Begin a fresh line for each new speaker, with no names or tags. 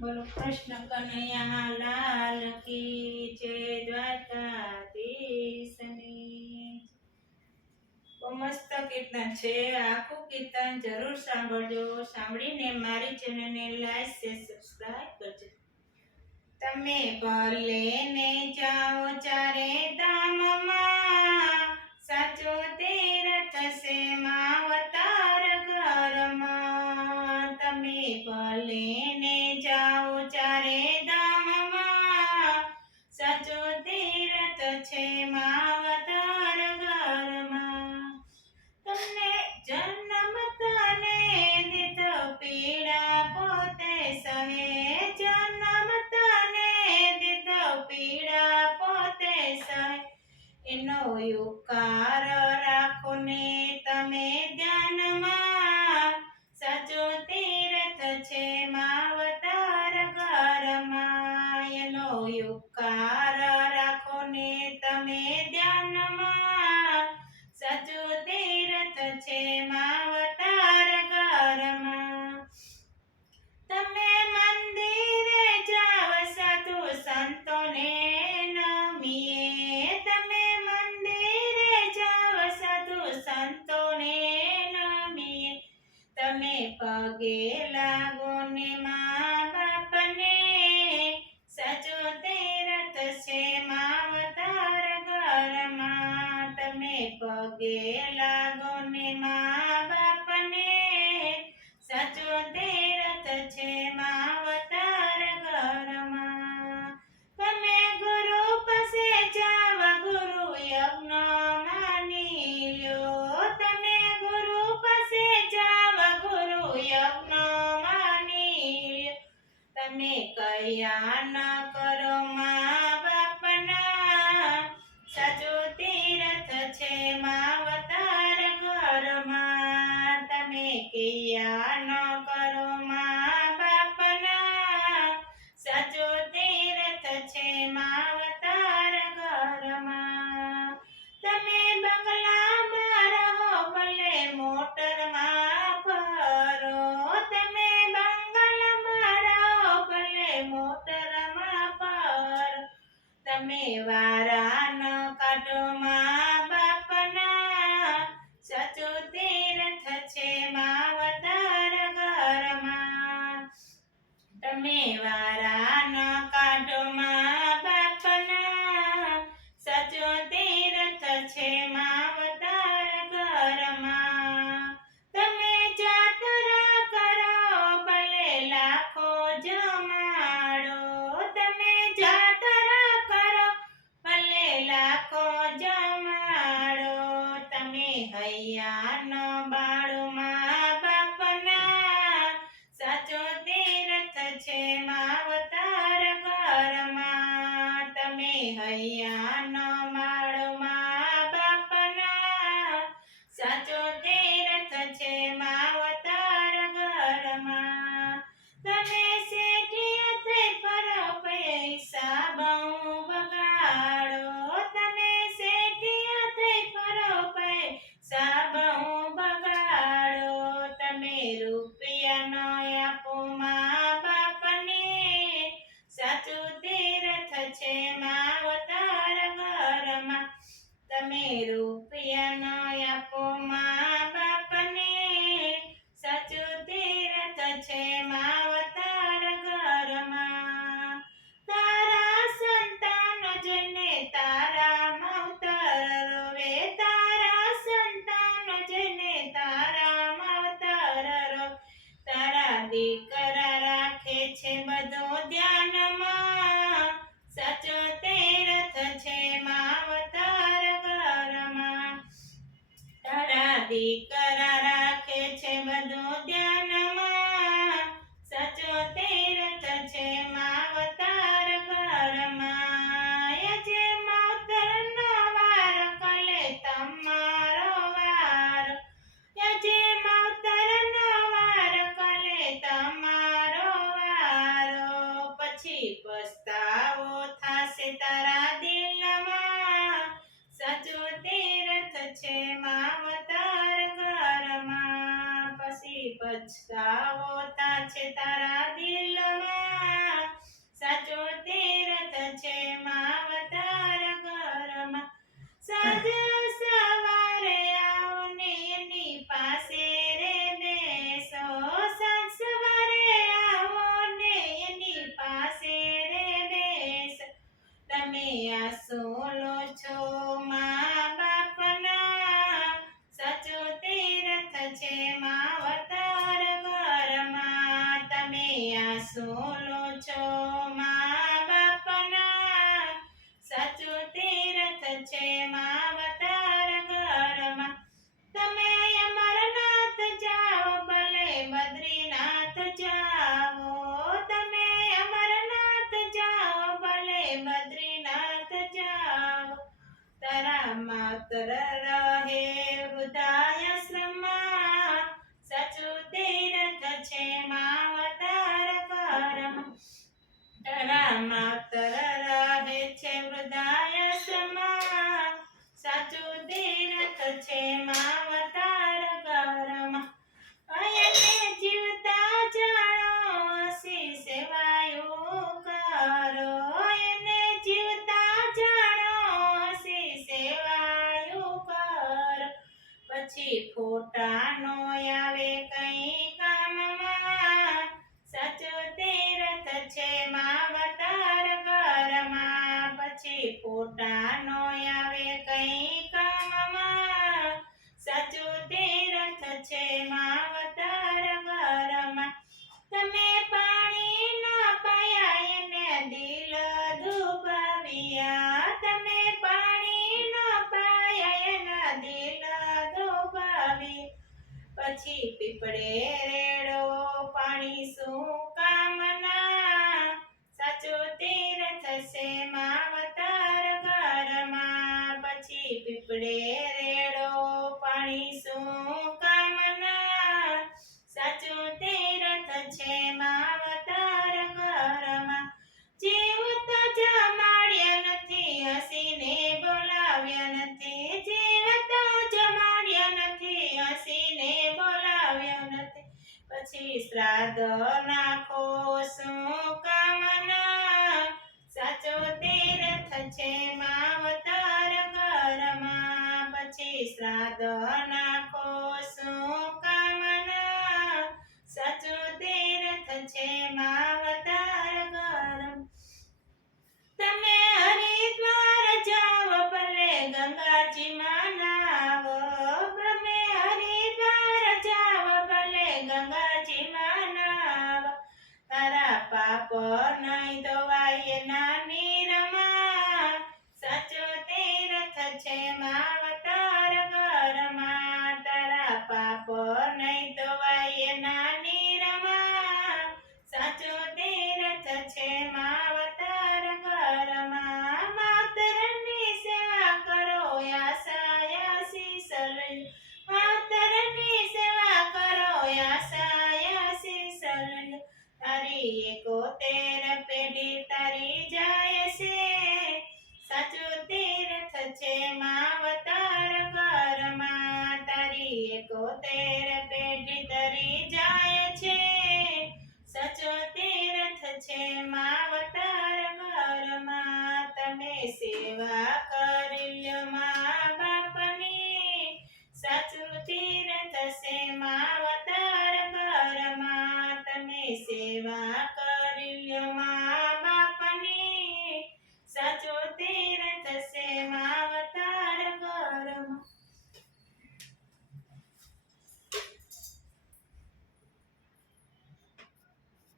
બોલો કૃષ્ણ કનૈયા લાલ કી જય દ્વારકાધીશની. મસ્ત કીર્તન છે, આખું કીર્તન જરૂર સાંભળજો. સાંભળીને મારી ચેનલને લાઈક, શેર, સબસ્ક્રાઇબ કરજો. તમે ભલે ને જાઓ ચારે ધામમાં. સાચો તેર થશે માવતાર ઘરમાં. તમે ભલે હોયું કાર રાખો ને. પગે લાગો તમે કયા ન કરો મા બાપના. સાચો તીરથ છે માવતાર ઘરમાં. તમે કયા ન Oh my. রাধে પછતાવો તા છે તારા દિલમાં. solo yo. પછી પીપળે રેડો પાણી શું કામના? સાચો તીર થશે માવતર ઘરમાં. પછી પીપળે obrigada. ઝેર પેઢી તરી જાય છે. સચો તીર્થ છે માવતાર ઘરમાં. તમે સેવા કરી લ્યો મા બાપની. સચો તીર્થ છે માવતાર ઘરમાં. તમે સેવા